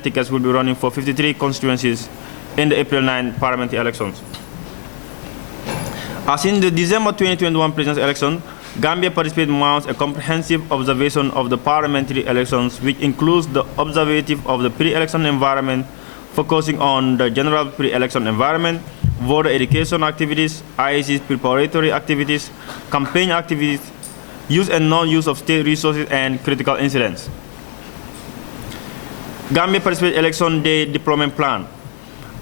tickets will be running for 53 constituencies in the April 9 parliamentary elections. As in the December 2021 presidential election, Gambia Participate mounts a comprehensive observation of the parliamentary elections, which includes the observative of the pre-election environment, focusing on the general pre-election environment, voter education activities, IEC's preparatory activities, campaign activities, use and non-use of state resources, and critical incidents. Gambia Participate Election Day Deployment Plan.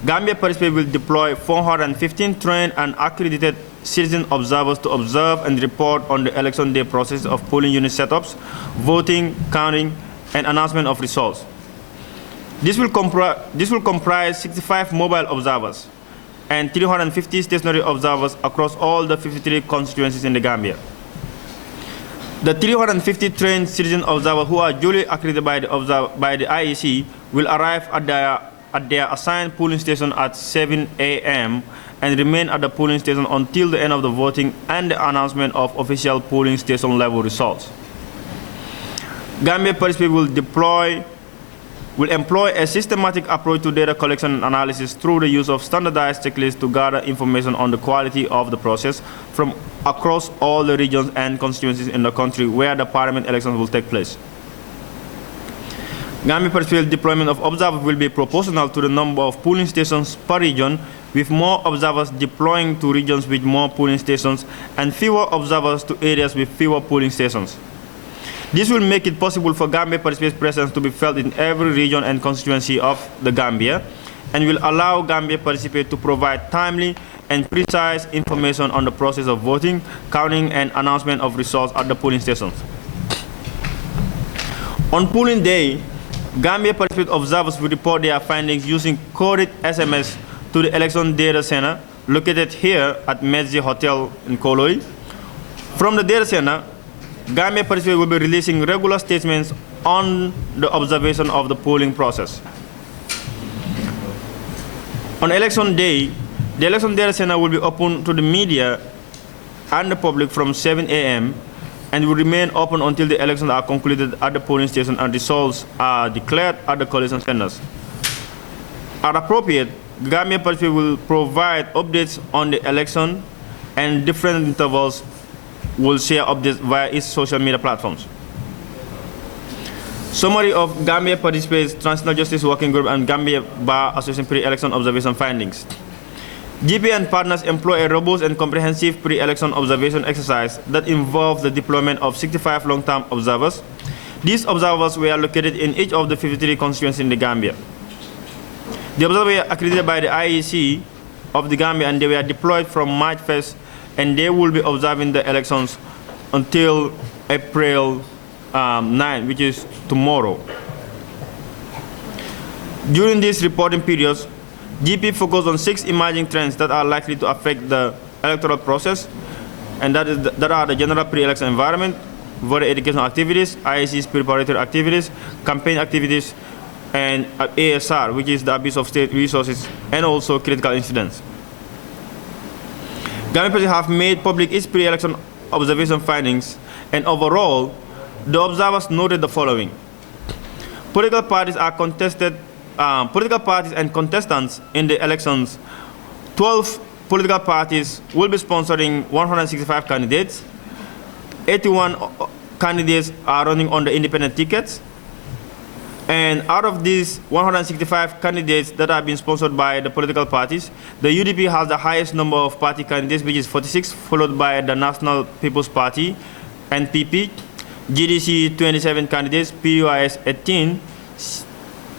Gambia Participate will deploy 415 trained and accredited citizen observers to observe and report on the election day process of polling unit setups, voting, counting, and announcement of results. This will comprise 65 mobile observers and 350 stationary observers across all the 53 constituencies in the Gambia. The 350 trained citizen observers who are duly accredited by the IEC will arrive at their assigned polling station at 7 a.m. and remain at the polling station until the end of the voting and the announcement of official polling station level results. Gambia Participate will employ a systematic approach to data collection and analysis through the use of standardized checklists to gather information on the quality of the process from across all the regions and constituencies in the country where the parliament elections will take place. Gambia Participate deployment of observers will be proportional to the number of polling stations per region, with more observers deploying to regions with more polling stations and fewer observers to areas with fewer polling stations. This will make it possible for Gambia Participate's presence to be felt in every region and constituency of the Gambia, and will allow Gambia Participate to provide timely and precise information on the process of voting, counting, and announcement of results at the polling stations. On polling day, Gambia Participate observers will report their findings using coded SMS to the election data center located here at Medzi Hotel in Koloi. From the data center, Gambia Participate will be releasing regular statements on the observation of the polling process. On election day, the election data center will be open to the media and the public from 7 a.m. and will remain open until the elections are concluded at the polling station and results are declared at the collation centers. At appropriate, Gambia Participate will provide updates on the election, and different intervals will share updates via its social media platforms. Summary of Gambia Participate's Transitional Justice Working Group and Gambia Bar Association pre-election observation findings. GP and partners employ a robust and comprehensive pre-election observation exercise that involves the deployment of 65 long-term observers. These observers were located in each of the 53 constituencies in the Gambia. The observers were accredited by the IEC of the Gambia, and they were deployed from March 1st, and they will be observing the elections until April 9, which is tomorrow. During these reporting periods, GP focused on 6 emerging trends that are likely to affect the electoral process, and that are the general pre-election environment, voter education activities, IEC's preparatory activities, campaign activities, and ASR, which is the abuse of state resources, and also critical incidents. Gambia Participate have made public its pre-election observation findings, and overall, the observers noted the following. Political parties and contestants in the elections. 12 political parties will be sponsoring 165 candidates. 81 candidates are running on the independent tickets. And out of these 165 candidates that have been sponsored by the political parties, the UDP has the highest number of party candidates, which is 46, followed by the National People's Party, NPP, GDC 27 candidates, PUIS 18,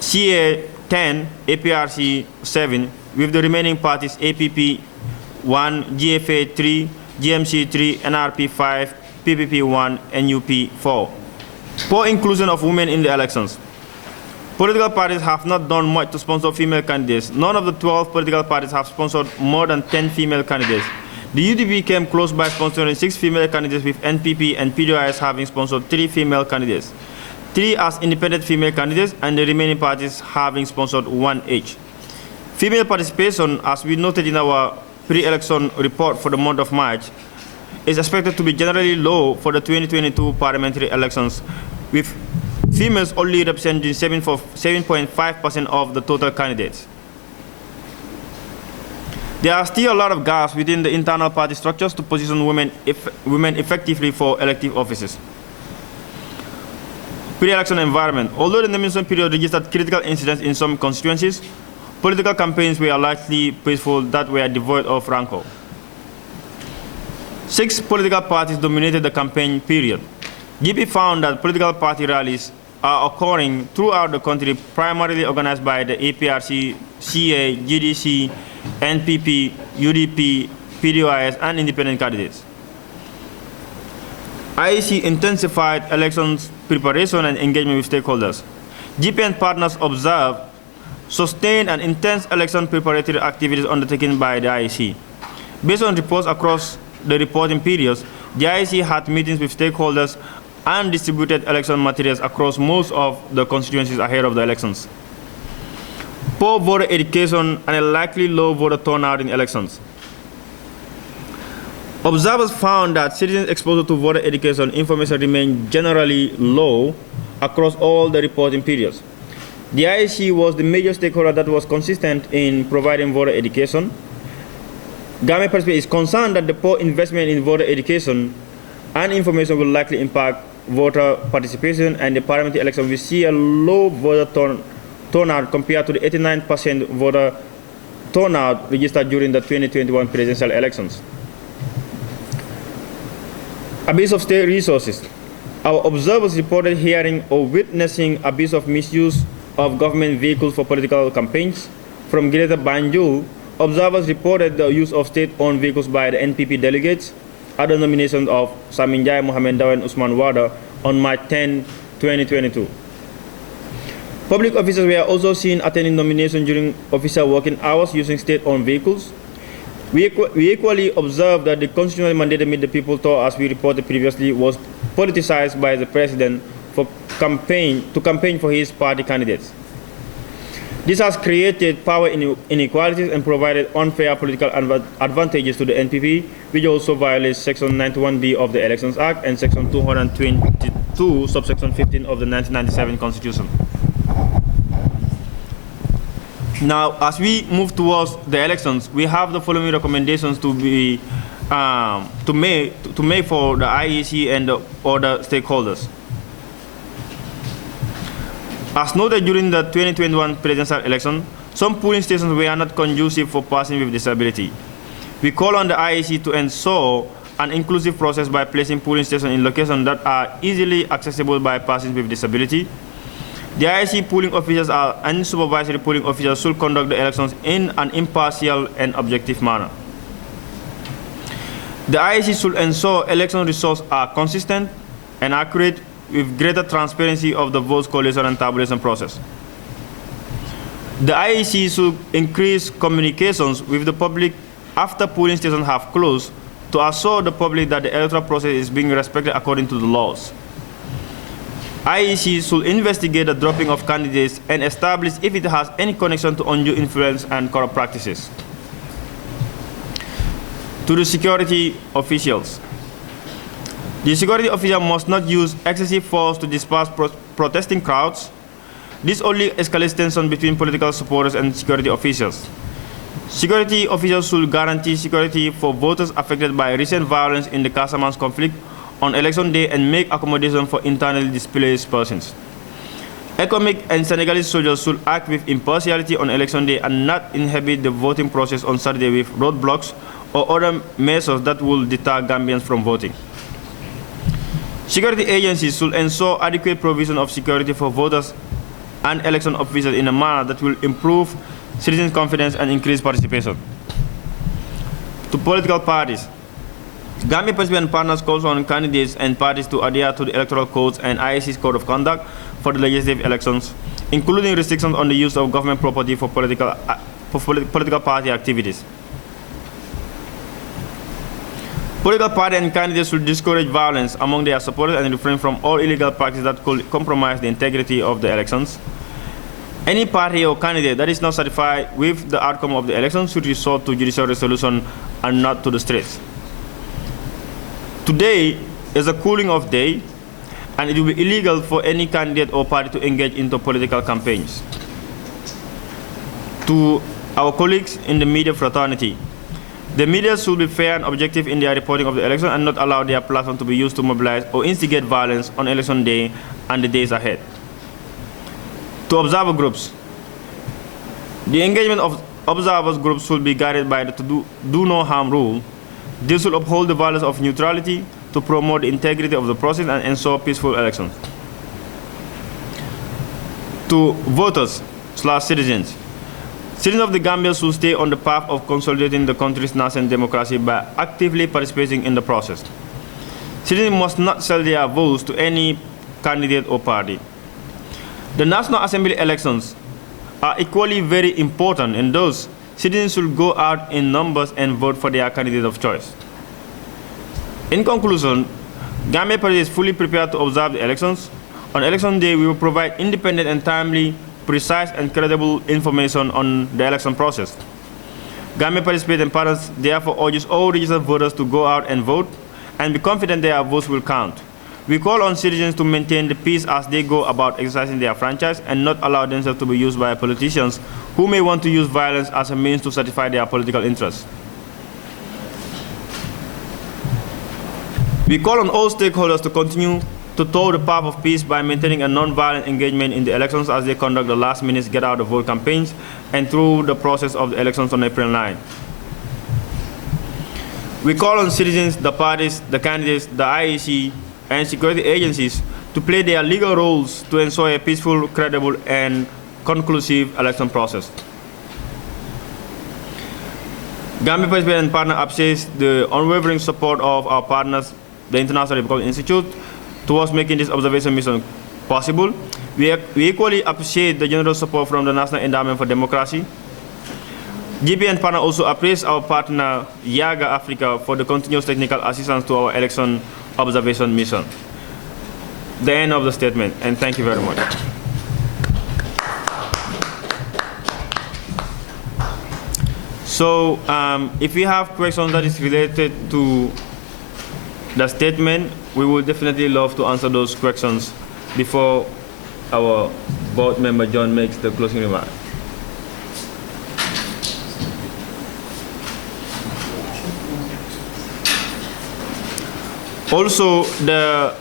CA 10, APRC 7, with the remaining parties APP 1, GFA 3, GMC 3, NRP 5, PPP 1, NUP 4. Poor inclusion of women in the elections. Political parties have not done much to sponsor female candidates. None of the 12 political parties have sponsored more than 10 female candidates. The UDP came close by sponsoring 6 female candidates, with NPP and PDIS having sponsored 3 female candidates, 3 as independent female candidates, and the remaining parties having sponsored 1 each. Female participation, as we noted in our pre-election report for the month of March, is expected to be generally low for the 2022 parliamentary elections, with females only representing 7.5% of the total candidates. There are still a lot of gaps within the internal party structures to position women effectively for elective offices. Pre-election environment. Although the nomination period registered critical incidents in some constituencies, political campaigns were largely peaceful that were devoid of rancor. 6 political parties dominated the campaign period. GP found that political party rallies are occurring throughout the country, primarily organized by the APRC, CA, GDC, NPP, UDP, PDOIS, and independent candidates. IEC intensified elections preparation and engagement with stakeholders. GP and partners observed sustained and intense election preparatory activities undertaken by the IEC. Based on reports across the reporting periods, the IEC had meetings with stakeholders and distributed election materials across most of the constituencies ahead of the elections. Poor voter education and a likely low voter turnout in elections. Observers found that citizens' exposure to voter education information remained generally low across all the reporting periods. The IEC was the major stakeholder that was consistent in providing voter education. Gambia Paticipates is concerned that the poor investment in voter education and information will likely impact voter participation, and the parliamentary election will see a low voter turnout compared to the 89% voter turnout registered during the 2021 presidential elections. Abuse of state resources. Our observers reported hearing or witnessing abuse of misuse of government vehicles for political campaigns. From Greater Banjul, observers reported the use of state-owned vehicles by the NPP delegates at the nominations of Saminjai Mohamed Dawa and Usman Wada on March 10, 2022. Public officers were also seen attending nominations during official working hours using state-owned vehicles. We equally observed that the constitutionally mandated Meet the People tour, as we reported previously, was politicized by the president to campaign for his party candidates. This has created power inequalities and provided unfair political advantages to the NPP, which also violates Section 91B of the Elections Act and Section 222, subsection 15 of the 1997 Constitution. Now, as we move towards the elections, we have the following recommendations to be to make for the IEC and the other stakeholders. As noted during the 2021 presidential election, some polling stations were not conducive for persons with disability. We call on the IEC to ensure an inclusive process by placing polling stations in locations that are easily accessible by persons with disability. The IEC polling officers and supervisory polling officers should conduct the elections in an impartial and objective manner. The IEC should ensure election results are consistent and accurate with greater transparency of the votes collation and tabulation process. The IEC should increase communications with the public after polling stations have closed to assure the public that the electoral process is being respected according to the laws. IEC should investigate the dropping of candidates and establish if it has any connection to undue influence and corrupt practices. To the security officials. The security official must not use excessive force to disperse protesting crowds. This only escalates tension between political supporters and security officials. Security officials should guarantee security for voters affected by recent violence in the Casamance conflict on election day and make accommodation for internally displaced persons. Economic and Senegalese soldiers should act with impartiality on election day and not inhibit the voting process on Saturday with roadblocks or other measures that will deter Gambians from voting. Security agencies should ensure adequate provision of security for voters and election officials in a manner that will improve citizens' confidence and increase participation. To political parties. Gambia Paticipates and partners calls on candidates and parties to adhere to the electoral codes and IEC's code of conduct for the legislative elections, including restrictions on the use of government property for political party activities. Political parties and candidates should discourage violence among their supporters and refrain from all illegal practices that could compromise the integrity of the elections. Any party or candidate that is not satisfied with the outcome of the election should resort to judicial resolution and not to the streets. Today is a cooling off day, and it will be illegal for any candidate or party to engage into political campaigns. To our colleagues in the media fraternity, the media should be fair and objective in their reporting of the election and not allow their platform to be used to mobilize or instigate violence on election day and the days ahead. To observer groups, the engagement of observers groups should be guided by the do no harm rule. This will uphold the values of neutrality to promote the integrity of the process and ensure peaceful elections. To voters/citizens, citizens of the Gambia should stay on the path of consolidating the country's nascent democracy by actively participating in the process. Citizens must not sell their votes to any candidate or party. The National Assembly elections are equally very important, and thus citizens should go out in numbers and vote for their candidate of choice. In conclusion, Gambia Party is fully prepared to observe the elections. On election day, we will provide independent and timely, precise and credible information on the election process. Gambia Participates and Partners therefore urges all registered voters to go out and vote and be confident their votes will count. We call on citizens to maintain the peace as they go about exercising their franchise and not allow themselves to be used by politicians who may want to use violence as a means to satisfy their political interests. We call on all stakeholders to continue to tow the path of peace by maintaining a non-violent engagement in the elections as they conduct the last-minute get-out-the-vote campaigns and through the process of the elections on April 9. We call on citizens, the parties, the candidates, the IEC, and security agencies to play their legal roles to ensure a peaceful, credible, and conclusive election process. Gambia Participates and Partners appreciates the unwavering support of our partners, the International Republican Institute, towards making this observation mission possible. We equally appreciate the general support from the National Endowment for Democracy. GP and Partner also appraise our partner, YAGA Africa, for the continuous technical assistance to our election observation mission. The end of the statement, and thank you very much. So, if we have questions that is related to the statement, we would definitely love to answer those questions before our board member John makes the closing remark. Also, the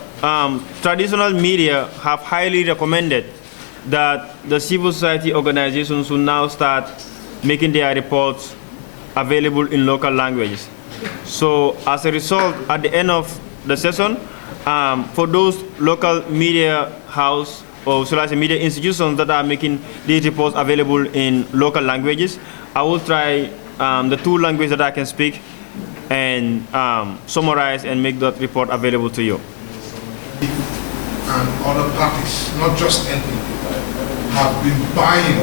traditional media have highly recommended that the civil society organizations will now start making their reports available in local languages. So as a result, at the end of the session, for those local media house or shall I say media institutions that are making these reports available in local languages, I will try the two languages that I can speak and summarize and make that report available to you. And other parties, not just NPP, have been buying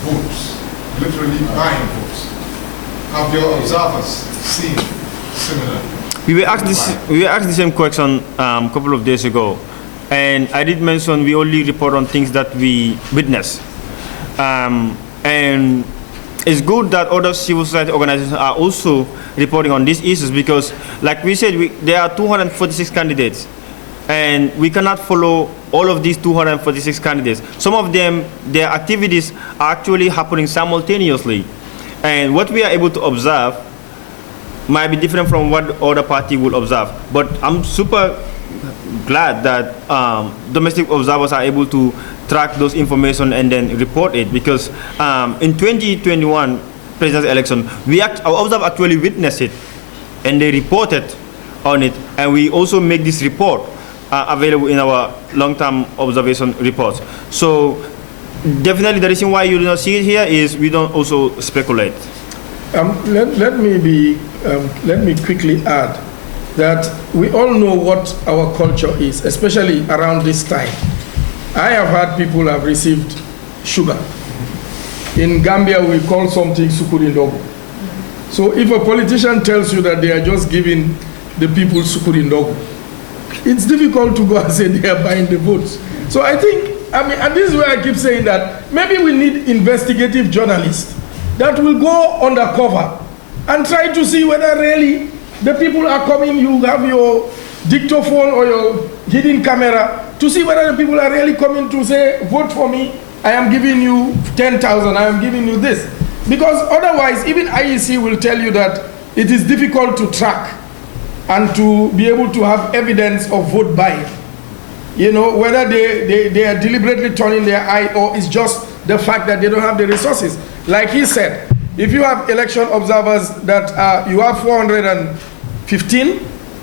votes, literally buying votes. Have your observers seen similar? We were asked the same question a couple of days ago, and I did mention we only report on things that we witness. And it's good that other civil society organizations are also reporting on these issues because, like we said, there are 246 candidates, and we cannot follow all of these 246 candidates. Some of them, their activities are actually happening simultaneously, and what we are able to observe might be different from what other party will observe. But I'm super glad that domestic observers are able to track those information and then report it, because in 2021 presidential election, our observers actually witnessed it and they reported on it, and we also make this report available in our long-term observation reports. So definitely the reason why you do not see it here is we don't also speculate. Let me quickly add that we all know what our culture is, especially around this time. I have had people have received sugar. In Gambia, we call something sukurindogo. So if a politician tells you that they are just giving the people sukurindogo, it's difficult to go and say they are buying the votes. So I think, and this is where I keep saying that maybe we need investigative journalists that will go undercover and try to see whether really the people are coming. You have your dictaphone or your hidden camera to see whether the people are really coming to say, vote for me, I am giving you 10,000, I am giving you this. Because otherwise, even IEC will tell you that it is difficult to track and to be able to have evidence of vote buying. You know, whether they are deliberately turning their eye or it's just the fact that they don't have the resources. Like he said, if you have election observers that you have 415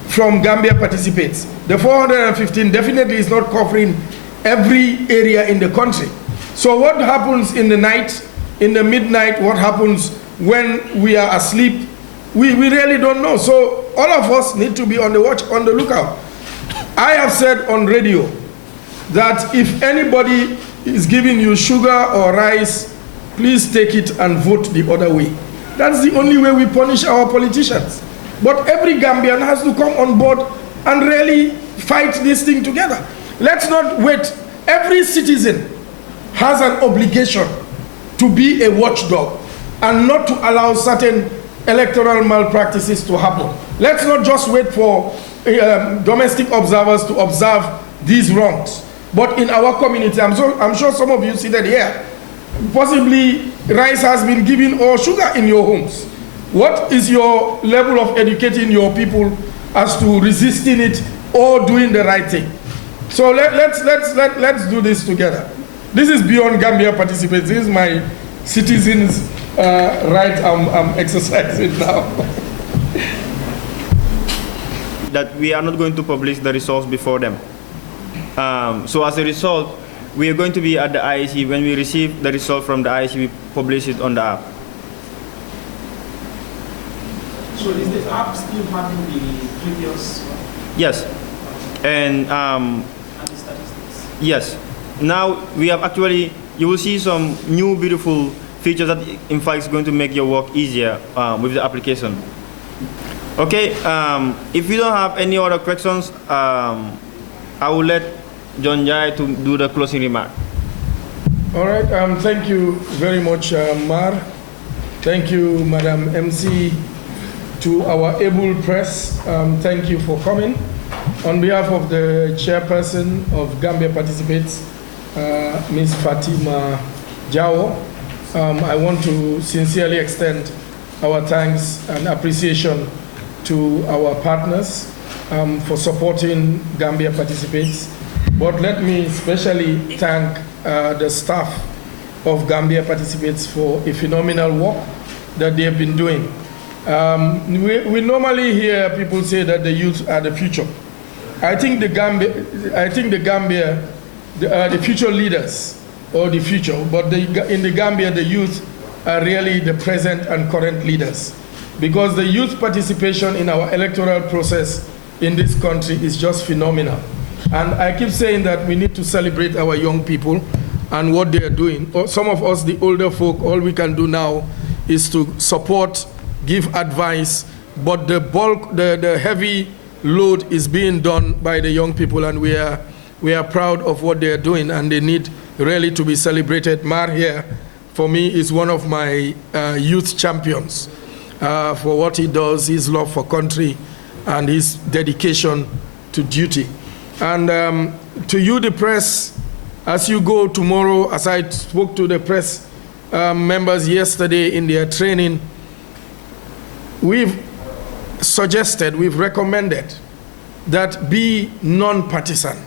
from Gambia Participates, the 415 definitely is not covering every area in the country. So what happens in the night, in the midnight, what happens when we are asleep, we really don't know. So all of us need to be on the watch, on the lookout. I have said on radio that if anybody is giving you sugar or rice, please take it and vote the other way. That's the only way we punish our politicians. But every Gambian has to come on board and really fight this thing together. Let's not wait. Every citizen has an obligation to be a watchdog and not to allow certain electoral malpractices to happen. Let's not just wait for domestic observers to observe these wrongs. But in our community, I'm sure some of you seated here, possibly rice has been given or sugar in your homes. What is your level of educating your people as to resisting it or doing the right thing? So let's do this together. This is beyond Gambia Participates. This is my citizens' right I'm exercising now. That we are not going to publish the results before them. So as a result, we are going to be at the IEC. When we receive the result from the IEC, we publish it on the app. So is the app still having the previous one? Yes. And And the statistics? yes. Now we have actually, you will see some new beautiful features that in fact is going to make your work easier with the application. Okay, if you don't have any other questions, I will let John Jai to do the closing remark. All right, thank you very much, Mar. Thank you, Madam MC, to our able press. Thank you for coming. On behalf of the chairperson of Gambia Participates, Ms. Fatima Jawo, I want to sincerely extend our thanks and appreciation to our partners for supporting Gambia Participates. But let me especially thank the staff of Gambia Participates for a phenomenal work that they have been doing. We normally hear people say that the youth are the future. I think the future leaders or the future, but in the Gambia, the youth are really the present and current leaders, because the youth participation in our electoral process in this country is just phenomenal. And I keep saying that we need to celebrate our young people and what they are doing. Some of us, the older folk, all we can do now is to support, give advice, but the bulk, the heavy load is being done by the young people, and we are proud of what they are doing, and they need really to be celebrated. Mar here, for me, is one of my youth champions for what he does, his love for country, and his dedication to duty. And to you, the press, as you go tomorrow, as I spoke to the press members yesterday in their training, we've suggested, we've recommended that be non-partisan.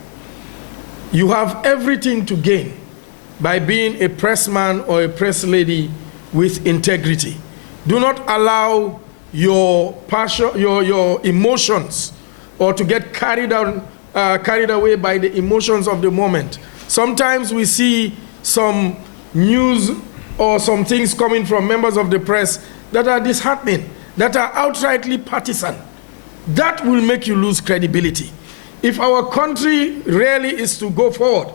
You have everything to gain by being a pressman or a press lady with integrity. Do not allow your passion, your emotions, or to get carried away by the emotions of the moment. Sometimes we see some news or some things coming from members of the press that are disheartening, that are outrightly partisan. That will make you lose credibility. If our country really is to go forward,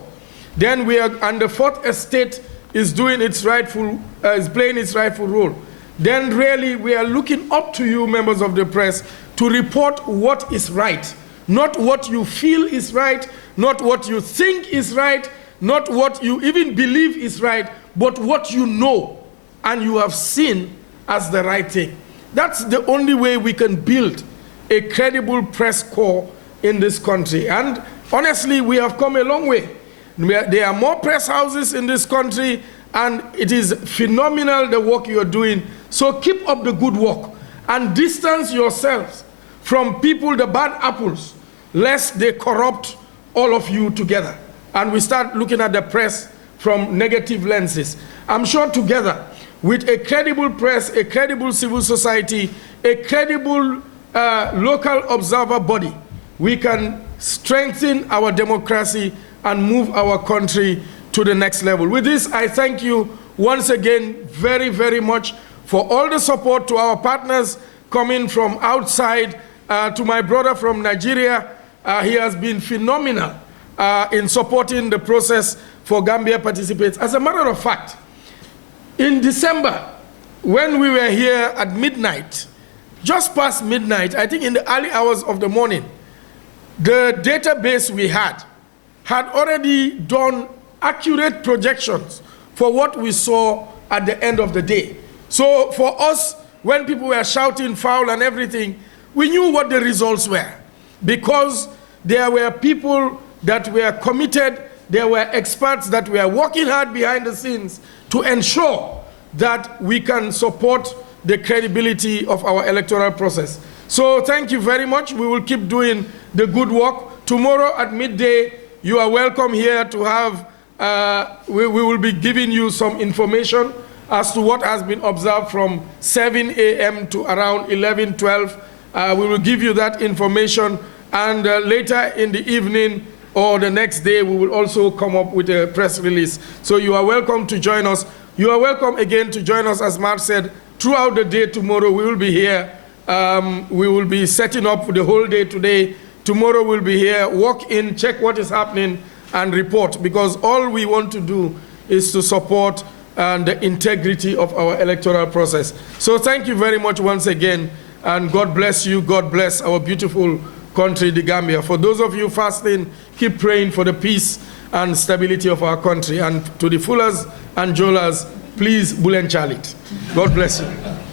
then we are, and the fourth estate is doing its rightful, is playing its rightful role, then really we are looking up to you, members of the press, to report what is right, not what you feel is right, not what you think is right, not what you even believe is right, but what you know and you have seen as the right thing. That's the only way we can build a credible press corps in this country. And honestly, we have come a long way. There are more press houses in this country, and it is phenomenal the work you are doing. So keep up the good work and distance yourselves from people, the bad apples, lest they corrupt all of you together. And we start looking at the press from negative lenses. I'm sure together, with a credible press, a credible civil society, a credible local observer body, we can strengthen our democracy and move our country to the next level. With this, I thank you once again very, very much for all the support to our partners coming from outside. To my brother from Nigeria, he has been phenomenal in supporting the process for Gambia Participates. As a matter of fact, in December, when we were here at midnight, just past midnight, I think in the early hours of the morning, the database we had already done accurate projections for what we saw at the end of the day. So for us, when people were shouting foul and everything, we knew what the results were, because there were people that were committed, there were experts that were working hard behind the scenes to ensure that we can support the credibility of our electoral process. So thank you very much. We will keep doing the good work. Tomorrow at midday, you are welcome here to have, we will be giving you some information as to what has been observed from 7 a.m. to around 11, 12. We will give you that information, and later in the evening or the next day, we will also come up with a press release. So you are welcome to join us. You are welcome again to join us, as Mark said, throughout the day tomorrow. We will be here. We will be setting up for the whole day today. Tomorrow we'll be here, walk in, check what is happening, and report, because all we want to do is to support the integrity of our electoral process. So thank you very much once again, and God bless you. God bless our beautiful country, the Gambia. For those of you fasting, keep praying for the peace and stability of our country. And to the Fullers and Jolas, please, Bulen Chalit. God bless you.